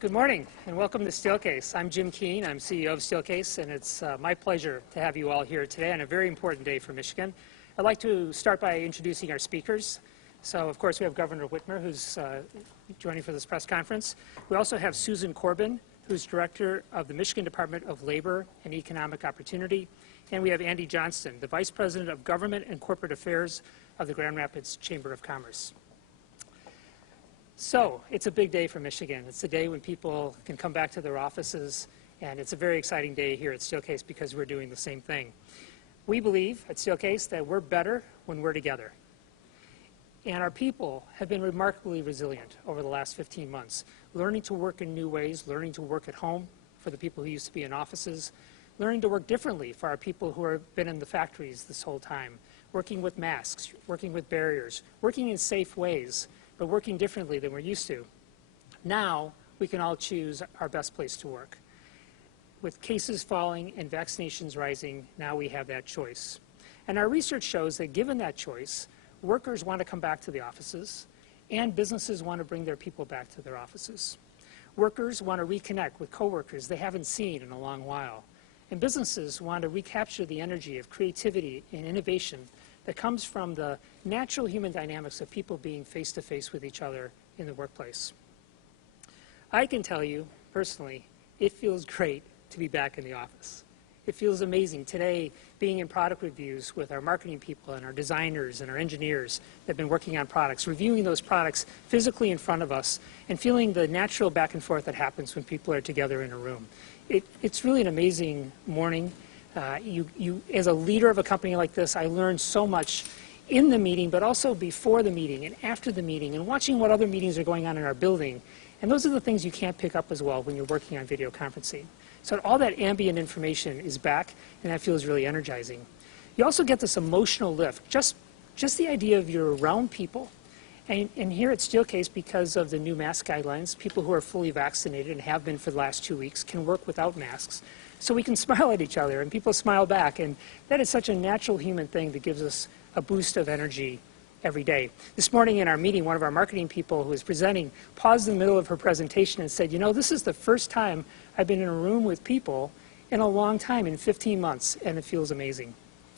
Good morning and welcome to Steelcase. I'm Jim Keene, I'm CEO of Steelcase, and it's my pleasure to have you all here today on a very important day for Michigan. I'd like to start by introducing our speakers. So, of course, we have Governor Whitmer, who's joining for this press conference. We also have Susan Corbin, who's Director of the Michigan Department of Labor and Economic Opportunity. And we have Andy Johnston, the Vice President of Government and Corporate Affairs of the Grand Rapids Chamber of Commerce. So, it's a big day for Michigan. It's a day when people can come back to their offices, and it's a very exciting day here at Steelcase because we're doing the same thing. We believe at Steelcase that we're better when we're together. And our people have been remarkably resilient over the last 15 months, learning to work in new ways, learning to work at home for the people who used to be in offices, learning to work differently for our people who have been in the factories this whole time, working with masks, working with barriers, working in safe ways, but working differently than we're used to. Now, we can all choose our best place to work. With cases falling and vaccinations rising, now we have that choice. And our research shows that given that choice, workers want to come back to the offices, and businesses want to bring their people back to their offices. Workers want to reconnect with coworkers they haven't seen in a long while. And businesses want to recapture the energy of creativity and innovation that comes from the natural human dynamics of people being face-to-face with each other in the workplace. I can tell you, personally, it feels great to be back in the office. It feels amazing today being in product reviews with our marketing people and our designers and our engineers that have been working on products, reviewing those products physically in front of us and feeling the natural back and forth that happens when people are together in a room. It's really an amazing morning. As a leader of a company like this, I learned so much in the meeting, but also before the meeting and after the meeting, and watching what other meetings are going on in our building. And those are the things you can't pick up as well when you're working on video conferencing. So all that ambient information is back, and that feels really energizing. You also get this emotional lift, just the idea of you're around people. And here at Steelcase, because of the new mask guidelines, people who are fully vaccinated and have been for the last 2 weeks can work without masks. So we can smile at each other, and people smile back. And that is such a natural human thing that gives us a boost of energy every day. This morning in our meeting, one of our marketing people who was presenting paused in the middle of her presentation and said, you know, this is the first time I've been in a room with people in a long time, in 15 months, and it feels amazing.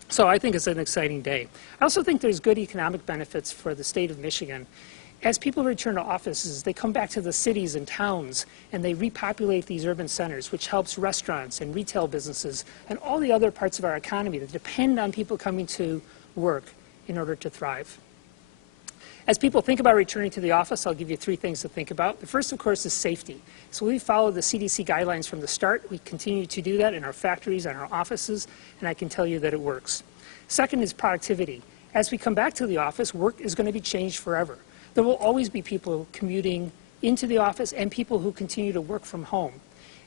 So I think it's an exciting day. I also think there's good economic benefits for the state of Michigan. As people return to offices, they come back to the cities and towns, and they repopulate these urban centers, which helps restaurants and retail businesses and all the other parts of our economy that depend on people coming to work in order to thrive. As people think about returning to the office, I'll give you 3 things to think about. The first, of course, is safety. So we followed the CDC guidelines from the start. We continue to do that in our factories and our offices, and I can tell you that it works. Second is productivity. As we come back to the office, work is going to be changed forever. There will always be people commuting into the office and people who continue to work from home.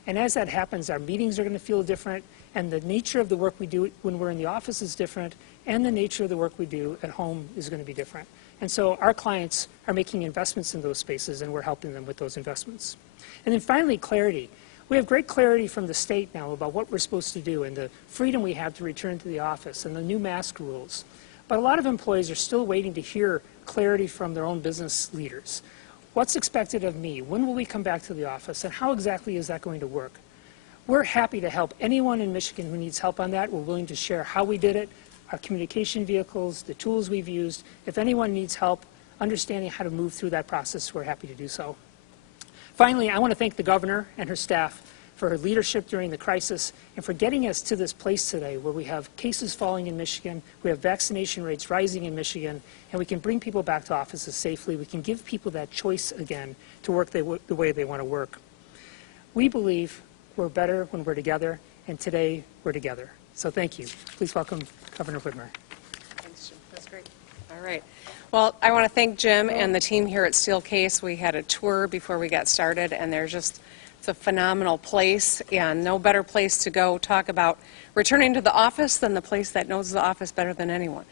And as that happens, our meetings are going to feel different, and the nature of the work we do when we're in the office is different, and the nature of the work we do at home is going to be different. And so our clients are making investments in those spaces, and we're helping them with those investments. And then finally, clarity. We have great clarity from the state now about what we're supposed to do and the freedom we have to return to the office and the new mask rules. But a lot of employees are still waiting to hear clarity from their own business leaders. What's expected of me? When will we come back to the office? And how exactly is that going to work? We're happy to help anyone in Michigan who needs help on that. We're willing to share how we did it, our communication vehicles, the tools we've used. If anyone needs help understanding how to move through that process, we're happy to do so. Finally, I want to thank the governor and her staff for her leadership during the crisis and for getting us to this place today where we have cases falling in Michigan, we have vaccination rates rising in Michigan, and we can bring people back to offices safely. We can give people that choice again to work the way they want to work. We believe we're better when we're together, and today we're together. So thank you. Please welcome Governor Whitmer. Thanks, Jim. That's great. All right. Well, I want to thank Jim and the team here at Steelcase. We had a tour before we got started, and it's a phenomenal place, and no better place to go talk about returning to the office than the place that knows the office better than anyone.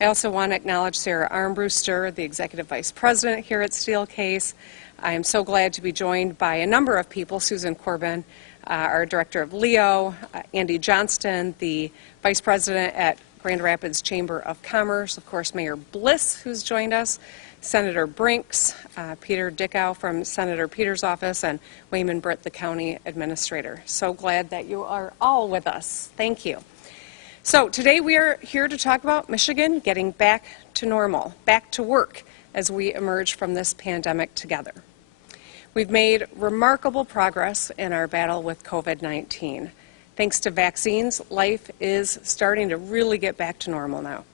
I also want to acknowledge Sarah Armbruster, the Executive Vice President here at Steelcase. I am so glad to be joined by a number of people, Susan Corbin, our Director of Leo, Andy Johnston, the Vice President at Grand Rapids Chamber of Commerce, of course, Mayor Bliss, who's joined us, Senator Brinks, Peter Dickow from Senator Peters' office, and Wayman Britt, the county administrator. So glad that you are all with us. Thank you. So today we are here to talk about Michigan getting back to normal, back to work as we emerge from this pandemic together. We've made remarkable progress in our battle with COVID-19. Thanks to vaccines, life is starting to really get back to normal now.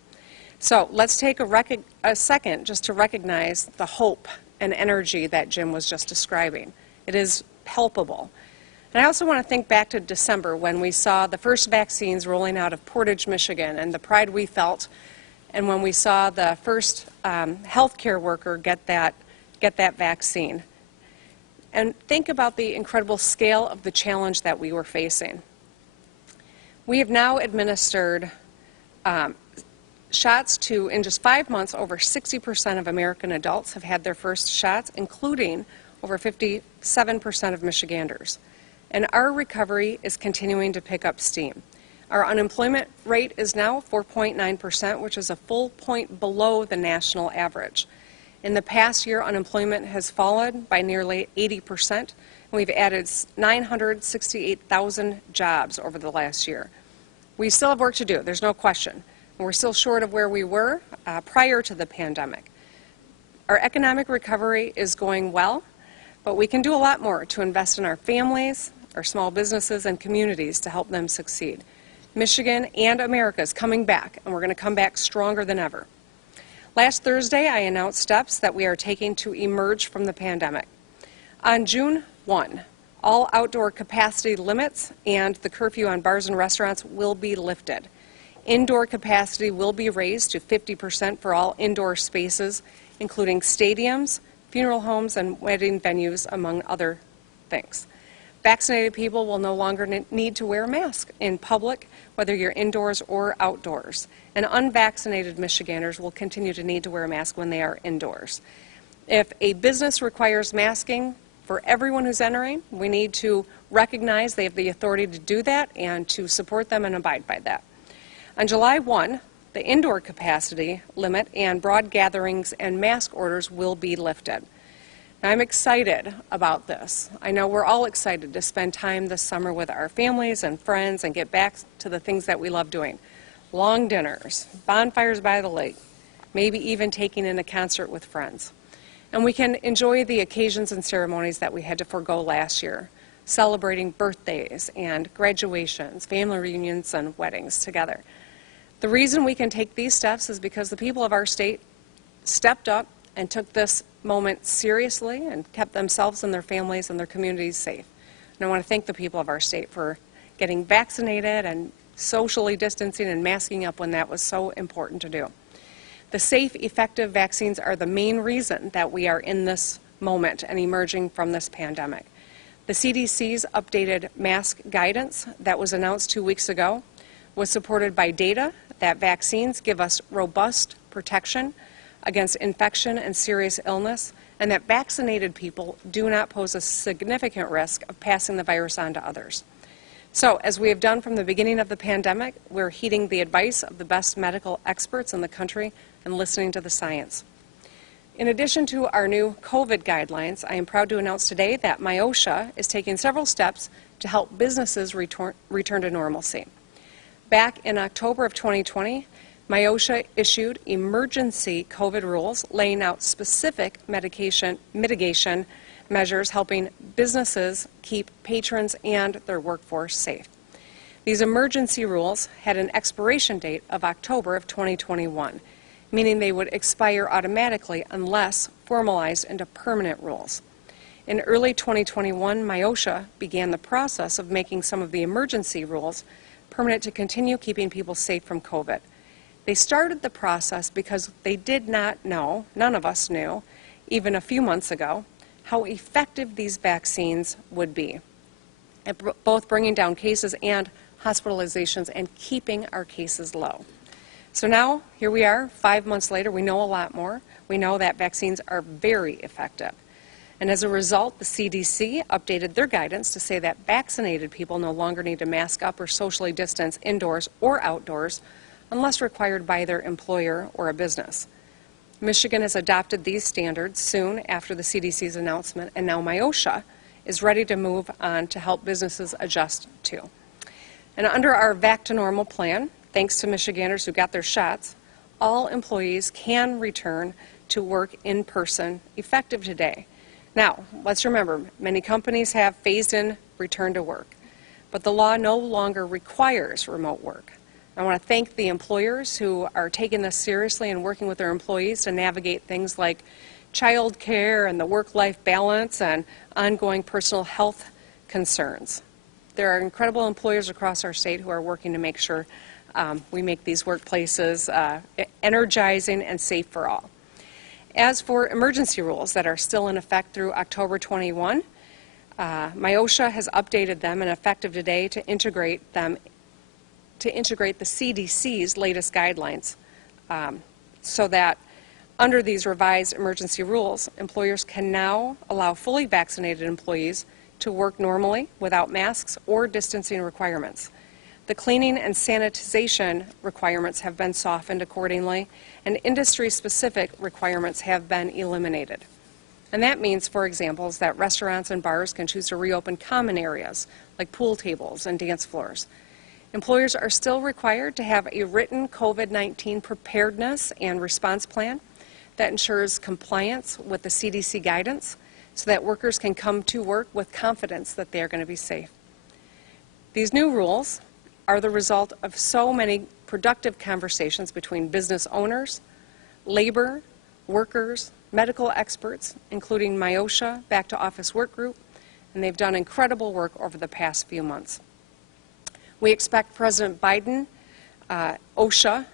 So let's take a second just to recognize the hope and energy that Jim was just describing. It is palpable. And I also want to think back to December when we saw the first vaccines rolling out of Portage, Michigan, and the pride we felt, and when we saw the first healthcare worker get that vaccine. And think about the incredible scale of the challenge that we were facing. We have now administered shots to, in just 5 months, over 60% of American adults have had their first shots, including over 57% of Michiganders. And our recovery is continuing to pick up steam. Our unemployment rate is now 4.9%, which is a full point below the national average. In the past year, unemployment has fallen by nearly 80%, and we've added 968,000 jobs over the last year. We still have work to do, there's no question. And we're still short of where we were prior to the pandemic. Our economic recovery is going well, but we can do a lot more to invest in our families, our small businesses, and communities to help them succeed. Michigan and America is coming back, and we're going to come back stronger than ever. Last Thursday, I announced steps that we are taking to emerge from the pandemic. On June 1, all outdoor capacity limits and the curfew on bars and restaurants will be lifted. Indoor capacity will be raised to 50% for all indoor spaces, including stadiums, funeral homes, and wedding venues, among other things. Vaccinated people will no longer need to wear a mask in public, whether you're indoors or outdoors. And unvaccinated Michiganders will continue to need to wear a mask when they are indoors. If a business requires masking for everyone who's entering, we need to recognize they have the authority to do that and to support them and abide by that. On July 1, the indoor capacity limit and broad gatherings and mask orders will be lifted. Now, I'm excited about this. I know we're all excited to spend time this summer with our families and friends and get back to the things that we love doing. Long dinners, bonfires by the lake, maybe even taking in a concert with friends. And we can enjoy the occasions and ceremonies that we had to forego last year, celebrating birthdays and graduations, family reunions, and weddings together. The reason we can take these steps is because the people of our state stepped up and took this moment seriously and kept themselves and their families and their communities safe. And I want to thank the people of our state for getting vaccinated and socially distancing and masking up when that was so important to do. The safe, effective vaccines are the main reason that we are in this moment and emerging from this pandemic. The CDC's updated mask guidance that was announced 2 weeks ago was supported by data that vaccines give us robust protection against infection and serious illness, and that vaccinated people do not pose a significant risk of passing the virus on to others. So, as we have done from the beginning of the pandemic, we're heeding the advice of the best medical experts in the country and listening to the science. In addition to our new COVID guidelines, I am proud to announce today that MIOSHA is taking several steps to help businesses return to normalcy. Back in October of 2020, MIOSHA issued emergency COVID rules laying out specific mitigation measures helping businesses keep patrons and their workforce safe. These emergency rules had an expiration date of October of 2021, meaning they would expire automatically unless formalized into permanent rules. In early 2021, MIOSHA began the process of making some of the emergency rules permanent to continue keeping people safe from COVID. They started the process because they did not know, none of us knew, even a few months ago, how effective these vaccines would be at both bringing down cases and hospitalizations and keeping our cases low. So now, here we are, 5 months later, we know a lot more. We know that vaccines are very effective. And as a result, the CDC updated their guidance to say that vaccinated people no longer need to mask up or socially distance indoors or outdoors unless required by their employer or a business. Michigan has adopted these standards soon after the CDC's announcement, and now MIOSHA is ready to move on to help businesses adjust too. And under our Back to Normal plan, thanks to Michiganders who got their shots, all employees can return to work in person effective today. Now, let's remember, many companies have phased in return to work, but the law no longer requires remote work. I want to thank the employers who are taking this seriously and working with their employees to navigate things like child care and the work-life balance and ongoing personal health concerns. There are incredible employers across our state who are working to make sure we make these workplaces energizing and safe for all. As for emergency rules that are still in effect through October 21, MIOSHA has updated them and effective today to integrate the CDC's latest guidelines so that under these revised emergency rules, employers can now allow fully vaccinated employees to work normally without masks or distancing requirements. The cleaning and sanitization requirements have been softened accordingly, and industry-specific requirements have been eliminated. And that means, for example, that restaurants and bars can choose to reopen common areas like pool tables and dance floors. Employers are still required to have a written COVID-19 preparedness and response plan that ensures compliance with the CDC guidance so that workers can come to work with confidence that they are going to be safe. These new rules are the result of so many productive conversations between business owners, labor, workers, medical experts, including MIOSHA Back to Office Work Group, and they've done incredible work over the past few months. We expect President Biden, OSHA,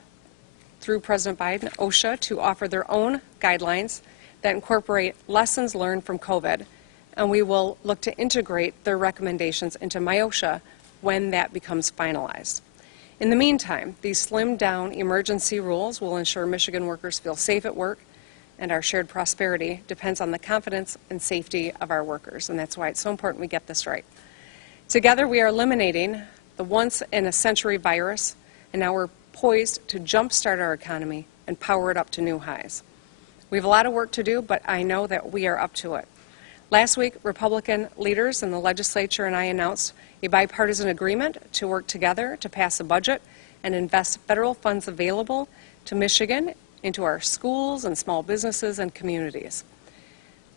through President Biden, OSHA, to offer their own guidelines that incorporate lessons learned from COVID, and we will look to integrate their recommendations into MIOSHA when that becomes finalized. In the meantime, these slimmed-down emergency rules will ensure Michigan workers feel safe at work, and our shared prosperity depends on the confidence and safety of our workers, and that's why it's so important we get this right. Together, we are eliminating the once-in-a-century virus, and now we're poised to jumpstart our economy and power it up to new highs. We have a lot of work to do, but I know that we are up to it. Last week, Republican leaders in the legislature and I announced a bipartisan agreement to work together to pass a budget and invest federal funds available to Michigan into our schools and small businesses and communities.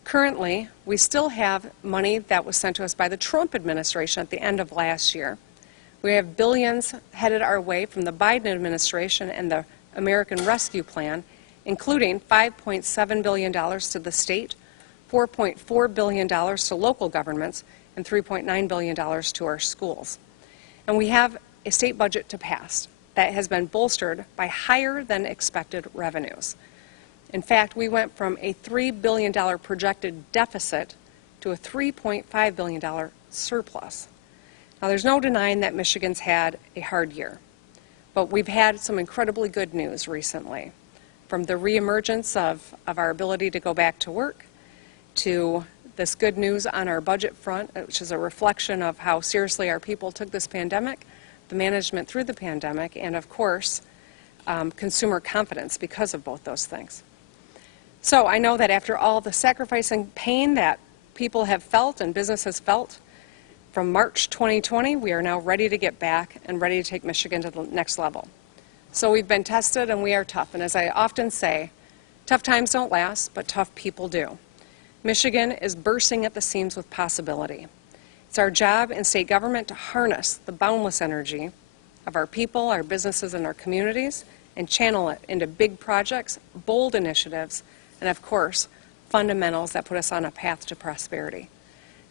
Currently, we still have money that was sent to us by the Trump administration at the end of last year. We have billions headed our way from the Biden administration and the American Rescue Plan, including $5.7 billion to the state, $4.4 billion to local governments, and $3.9 billion to our schools. And we have a state budget to pass that has been bolstered by higher than expected revenues. In fact, we went from a $3 billion projected deficit to a $3.5 billion surplus. Now, there's no denying that Michigan's had a hard year, but we've had some incredibly good news recently, from the reemergence of our ability to go back to work to this good news on our budget front, which is a reflection of how seriously our people took this pandemic, the management through the pandemic, and of course, consumer confidence because of both those things. So I know that after all the sacrifice and pain that people have felt and business has felt, from March 2020, we are now ready to get back and ready to take Michigan to the next level. So we've been tested and we are tough. And as I often say, tough times don't last, but tough people do. Michigan is bursting at the seams with possibility. It's our job in state government to harness the boundless energy of our people, our businesses, and our communities and channel it into big projects, bold initiatives, and of course, fundamentals that put us on a path to prosperity.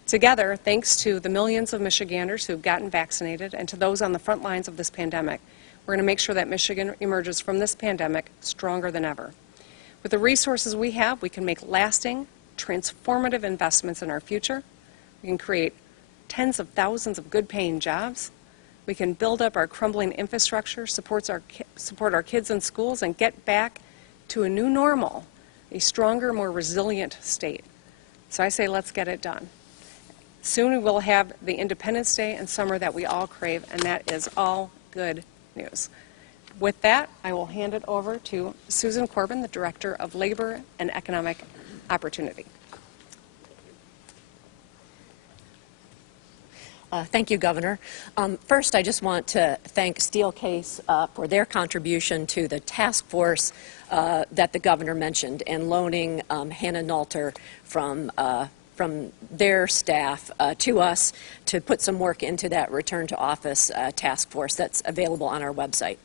Together, thanks to the millions of Michiganders who've gotten vaccinated and to those on the front lines of this pandemic, we're going to make sure that Michigan emerges from this pandemic stronger than ever. With the resources we have, we can make lasting, transformative investments in our future. We can create tens of thousands of good-paying jobs. We can build up our crumbling infrastructure, support our kids in schools, and get back to a new normal, a stronger, more resilient state. So I say let's get it done. Soon we will have the Independence Day and summer that we all crave, and that is all good news. with that, I will hand it over to Susan Corbin, the Director of Labor and Economic Opportunity. Thank you, Governor. First, I just want to thank Steelcase for their contribution to the task force that the Governor mentioned, and loaning Hannah Nalter from their staff to us to put some work into that return to office task force that's available on our website.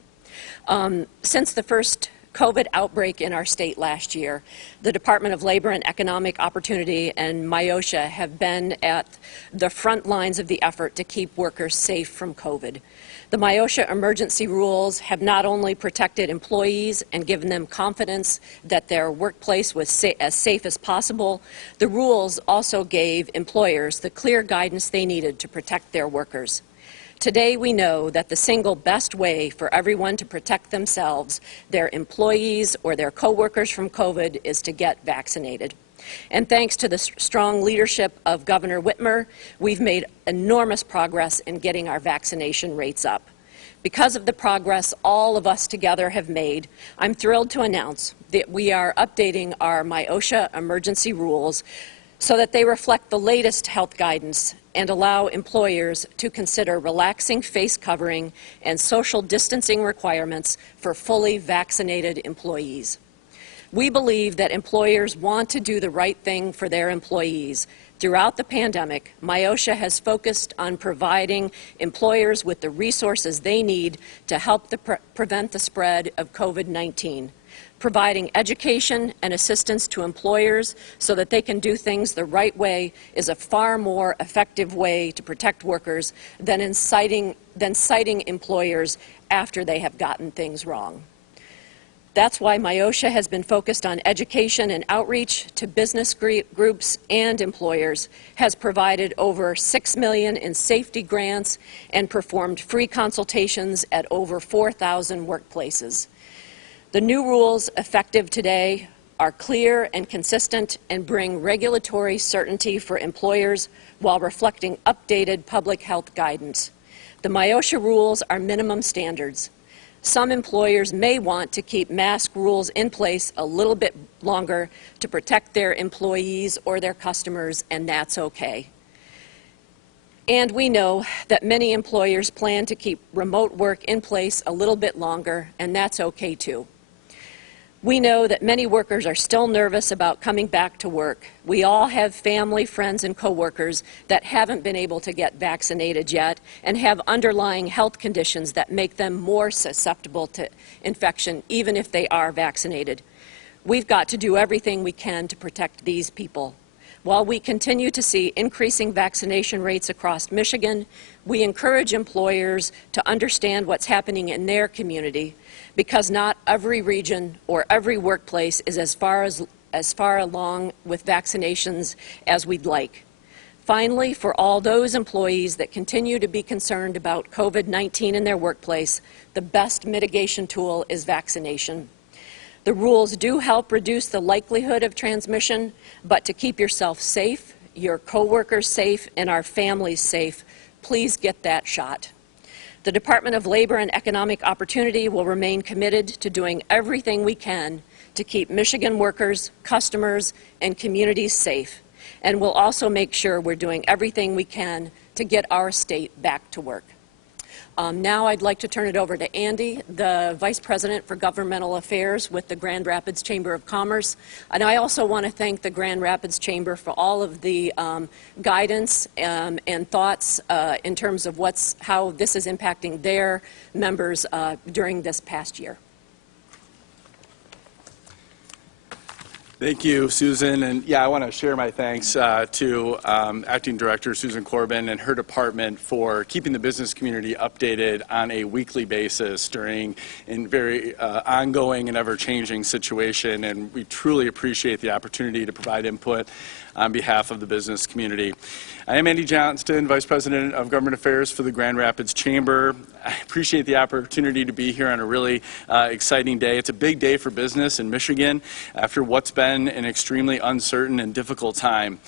Since the first COVID outbreak in our state last year, the Department of Labor and Economic Opportunity and MIOSHA have been at the front lines of the effort to keep workers safe from COVID. The MIOSHA emergency rules have not only protected employees and given them confidence that their workplace was as safe as possible, the rules also gave employers the clear guidance they needed to protect their workers. Today, we know that the single best way for everyone to protect themselves, their employees, or their coworkers from COVID is to get vaccinated. And thanks to the strong leadership of Governor Whitmer, we've made enormous progress in getting our vaccination rates up. Because of the progress all of us together have made, I'm thrilled to announce that we are updating our MIOSHA emergency rules so that they reflect the latest health guidance and allow employers to consider relaxing face covering and social distancing requirements for fully vaccinated employees. We believe that employers want to do the right thing for their employees. Throughout the pandemic, MIOSHA has focused on providing employers with the resources they need to help prevent the spread of COVID-19. Providing education and assistance to employers so that they can do things the right way is a far more effective way to protect workers than citing employers after they have gotten things wrong. That's why MIOSHA has been focused on education and outreach to business groups and employers, has provided over $6 million in safety grants, and performed free consultations at over 4,000 workplaces. The new rules effective today are clear and consistent and bring regulatory certainty for employers while reflecting updated public health guidance. The MIOSHA rules are minimum standards. Some employers may want to keep mask rules in place a little bit longer to protect their employees or their customers, and that's okay. And we know that many employers plan to keep remote work in place a little bit longer, and that's okay too. We know that many workers are still nervous about coming back to work. We all have family, friends, and coworkers that haven't been able to get vaccinated yet and have underlying health conditions that make them more susceptible to infection, even if they are vaccinated. We've got to do everything we can to protect these people. While we continue to see increasing vaccination rates across Michigan, we encourage employers to understand what's happening in their community, because not every region or every workplace is as far along with vaccinations as we'd like. Finally, for all those employees that continue to be concerned about COVID-19 in their workplace, the best mitigation tool is vaccination. The rules do help reduce the likelihood of transmission, but to keep yourself safe, your coworkers safe, and our families safe, please get that shot. The Department of Labor and Economic Opportunity will remain committed to doing everything we can to keep Michigan workers, customers, and communities safe, and we'll also make sure we're doing everything we can to get our state back to work. Now I'd like to turn it over to Andy, the Vice President for Governmental Affairs with the Grand Rapids Chamber of Commerce. And I also want to thank the Grand Rapids Chamber for all of the guidance and thoughts in terms of how this is impacting their members during this past year. Thank you, Susan. And yeah, I want to share my thanks to Acting Director Susan Corbin and her department for keeping the business community updated on a weekly basis during a very ongoing and ever-changing situation. And we truly appreciate the opportunity to provide input on behalf of the business community. I am Andy Johnston, Vice President of Government Affairs for the Grand Rapids Chamber. I appreciate the opportunity to be here on a really exciting day. It's a big day for business in Michigan after what's been an extremely uncertain and difficult time.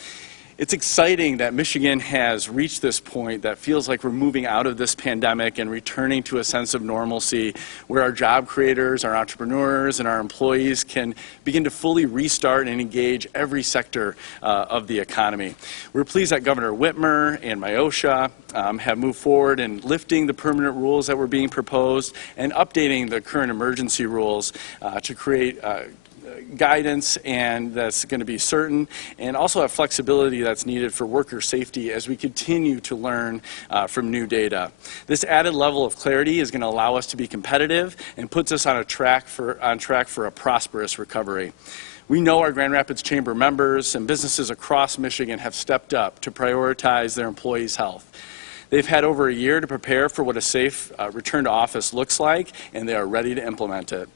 It's exciting that Michigan has reached this point that feels like we're moving out of this pandemic and returning to a sense of normalcy where our job creators, our entrepreneurs, and our employees can begin to fully restart and engage every sector of the economy. We're pleased that Governor Whitmer and MIOSHA have moved forward in lifting the permanent rules that were being proposed and updating the current emergency rules to create guidance and that's going to be certain, and also have flexibility that's needed for worker safety as we continue to learn from new data. This added level of clarity is going to allow us to be competitive and puts us on track for a prosperous recovery. We know our Grand Rapids Chamber members and businesses across Michigan have stepped up to prioritize their employees' health. They've had over a year to prepare for what a safe return to office looks like, and they are ready to implement it.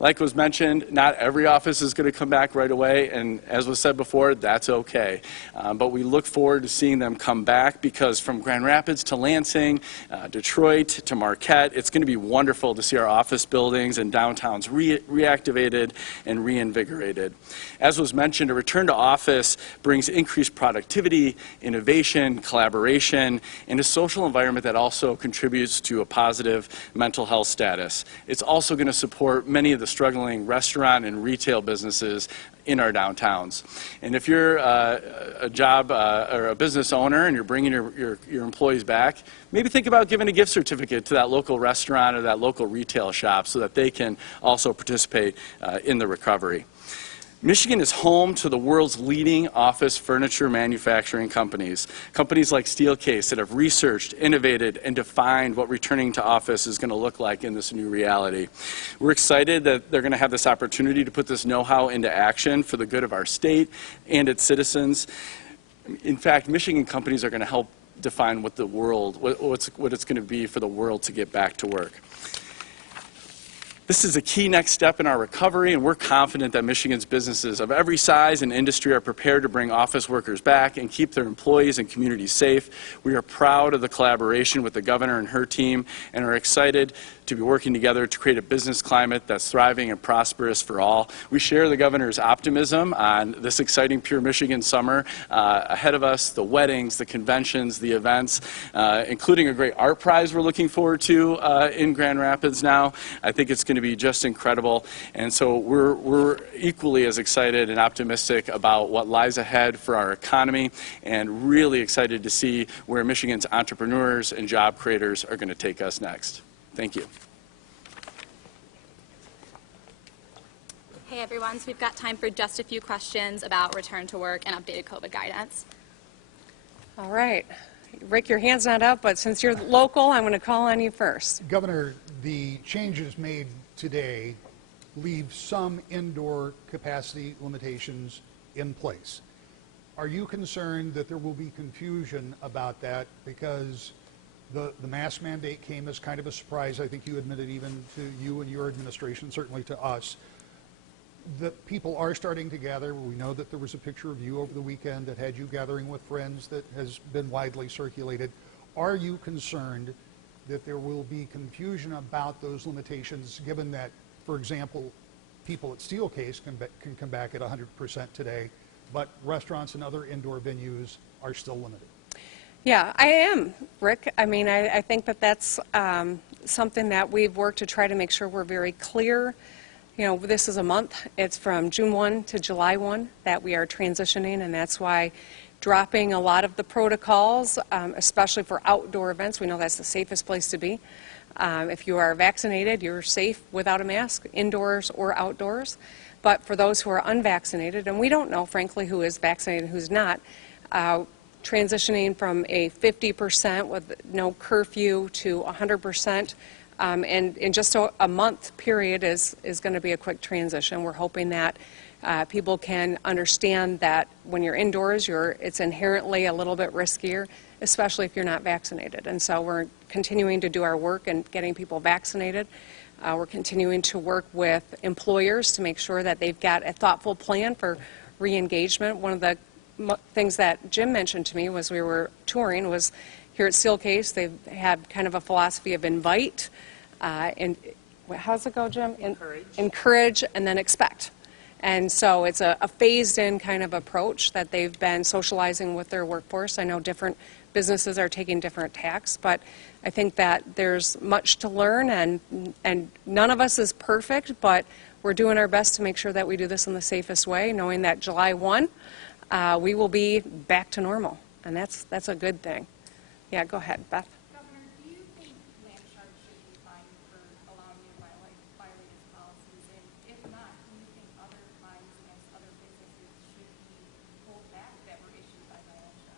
Like was mentioned, not every office is going to come back right away, and as was said before, that's okay. But we look forward to seeing them come back because from Grand Rapids to Lansing, Detroit to Marquette, it's going to be wonderful to see our office buildings and downtowns reactivated and reinvigorated. As was mentioned, a return to office brings increased productivity, innovation, collaboration, and a social environment that also contributes to a positive mental health status. It's also going to support many of the struggling restaurant and retail businesses in our downtowns. And if you're a job or a business owner and you're bringing your employees back, maybe think about giving a gift certificate to that local restaurant or that local retail shop so that they can also participate in the recovery. Michigan is home to the world's leading office furniture manufacturing companies. Companies like Steelcase that have researched, innovated, and defined what returning to office is going to look like in this new reality. We're excited that they're going to have this opportunity to put this know-how into action for the good of our state and its citizens. In fact, Michigan companies are going to help define what the world, what it's going to be for the world to get back to work. This is a key next step in our recovery, and we're confident that Michigan's businesses of every size and industry are prepared to bring office workers back and keep their employees and communities safe. We are proud of the collaboration with the governor and her team and are excited to be working together to create a business climate that's thriving and prosperous for all. We share the governor's optimism on this exciting Pure Michigan summer ahead of us, the weddings, the conventions, the events, including a great art prize we're looking forward to in Grand Rapids now. I think it's going to be just incredible, and so we're equally as excited and optimistic about what lies ahead for our economy and really excited to see where Michigan's entrepreneurs and job creators are going to take us next. Thank you. Hey everyone, so we've got time for just a few questions about return to work and updated COVID guidance. All right. Rick, your hand's not up, but since you're local, I'm going to call on you first. Governor, the changes made today leave some indoor capacity limitations in place. Are you concerned that there will be confusion about that because the mask mandate came as kind of a surprise? I think you admitted even to you and your administration, certainly to us, that people are starting to gather. We know that there was a picture of you over the weekend that had you gathering with friends that has been widely circulated. Are you concerned that there will be confusion about those limitations, given that, for example, people at Steelcase can come back at 100% today, but restaurants and other indoor venues are still limited? Yeah, I am, Rick. I mean, I think that that's something that we've worked to try to make sure we're very clear. You know, this is a month. It's from June 1 to July 1 that we are transitioning, and that's why dropping a lot of the protocols, especially for outdoor events. We know that's the safest place to be. If you are vaccinated, you're safe without a mask, indoors or outdoors. But for those who are unvaccinated, and we don't know, frankly, who is vaccinated and who's not, transitioning from a 50% with no curfew to 100%, and in just a month period is going to be a quick transition. We're hoping that people can understand that when you're indoors, it's inherently a little bit riskier, especially if you're not vaccinated. And so we're continuing to do our work and getting people vaccinated. We're continuing to work with employers to make sure that they've got a thoughtful plan for re-engagement. One of the things that Jim mentioned to me was we were touring was here at Steelcase. They've had kind of a philosophy of invite, and how's it go, Jim? Encourage, and then expect. And so it's a phased-in kind of approach that they've been socializing with their workforce. I know different businesses are taking different tacks, but I think that there's much to learn, and none of us is perfect, but we're doing our best to make sure that we do this in the safest way, knowing that July 1, we will be back to normal, and that's a good thing. Yeah, go ahead, Beth. Governor, do you think MIOSHA should be fined for allowing you to violate its policies? And if not, do you think other fines against other businesses should be pulled back that were issued by MIOSHA?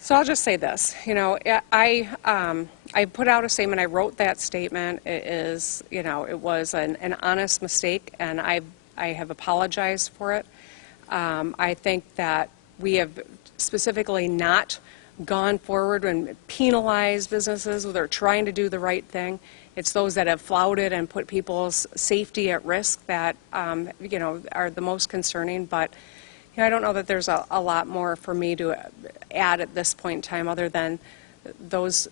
So I'll just say this, you know, I put out a statement, I wrote that statement. It is, you know, it was an honest mistake, and I have apologized for it. I think that we have specifically not gone forward and penalized businesses that are trying to do the right thing. It's those that have flouted and put people's safety at risk that, you know, are the most concerning. But you know, I don't know that there's a lot more for me to add at this point in time other than those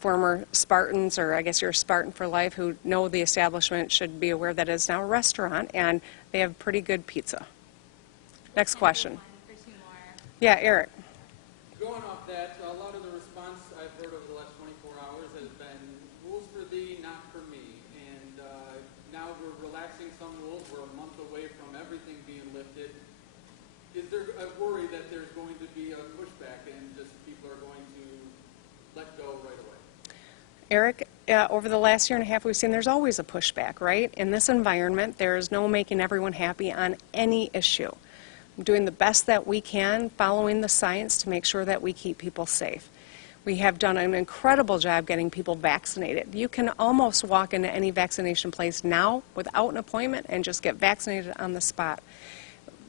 former Spartans, or I guess you're a Spartan for life, who know the establishment should be aware that it's now a restaurant and they have pretty good pizza. Next question. Yeah, Eric. Going off that, a lot of the response I've heard over the last 24 hours has been rules for thee, not for me. And now we're relaxing some rules. We're a month away from everything being lifted. Is there a worry that there's going to be a pushback and just people are going to let go right away? Eric, over the last year and a half, we've seen there's always a pushback, right? In this environment, there's no making everyone happy on any issue. I'm doing the best that we can, following the science to make sure that we keep people safe. We have done an incredible job getting people vaccinated. You can almost walk into any vaccination place now without an appointment and just get vaccinated on the spot.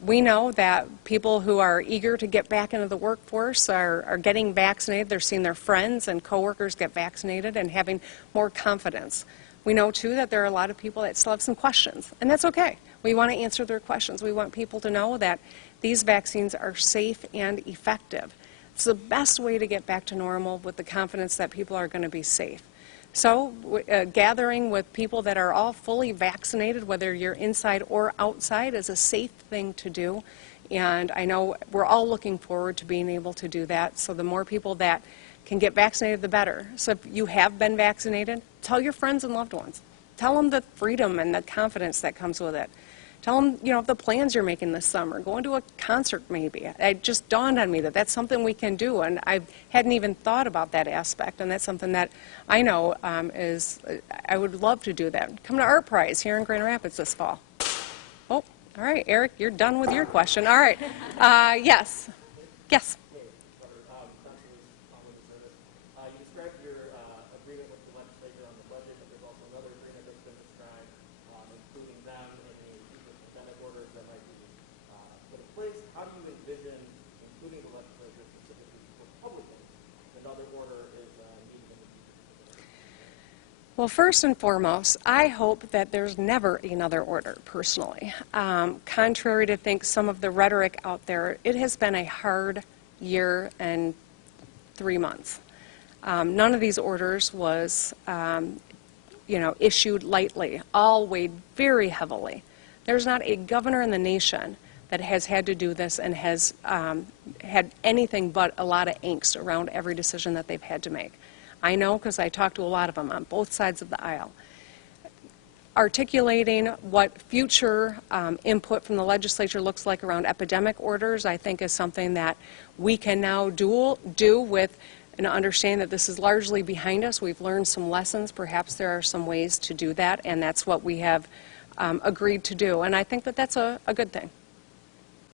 We know that people who are eager to get back into the workforce are getting vaccinated. They're seeing their friends and coworkers get vaccinated and having more confidence. We know, too, that there are a lot of people that still have some questions, and that's okay. We want to answer their questions. We want people to know that these vaccines are safe and effective. It's the best way to get back to normal with the confidence that people are going to be safe. So gathering with people that are all fully vaccinated, whether you're inside or outside, is a safe thing to do. And I know we're all looking forward to being able to do that. So the more people that can get vaccinated, the better. So if you have been vaccinated, tell your friends and loved ones. Tell them the freedom and the confidence that comes with it. Tell them, you know, the plans you're making this summer, going to a concert maybe. It just dawned on me that that's something we can do, and I hadn't even thought about that aspect, and that's something that I know I would love to do that. Come to Art Prize here in Grand Rapids this fall. Oh, all right, Eric, you're done with your question. All right, yes. Yes. You described your agreement with the legislature on the budget, but there's also another agreement that's been described, including them in the pandemic orders that might be put in place. How do you envision including the legislature specifically for Republicans if another order is needed in the future? Well, first and foremost, I hope that there's never another order, personally. Contrary to some of the rhetoric out there, it has been a hard year and 3 months. None of these orders was, issued lightly. All weighed very heavily. There's not a governor in the nation that has had to do this and has had anything but a lot of angst around every decision that they've had to make. I know because I talked to a lot of them on both sides of the aisle. Articulating what future input from the legislature looks like around epidemic orders, I think, is something that we can now do with an understanding that this is largely behind us. We've learned some lessons. Perhaps there are some ways to do that, and that's what we have agreed to do. And I think that that's a good thing.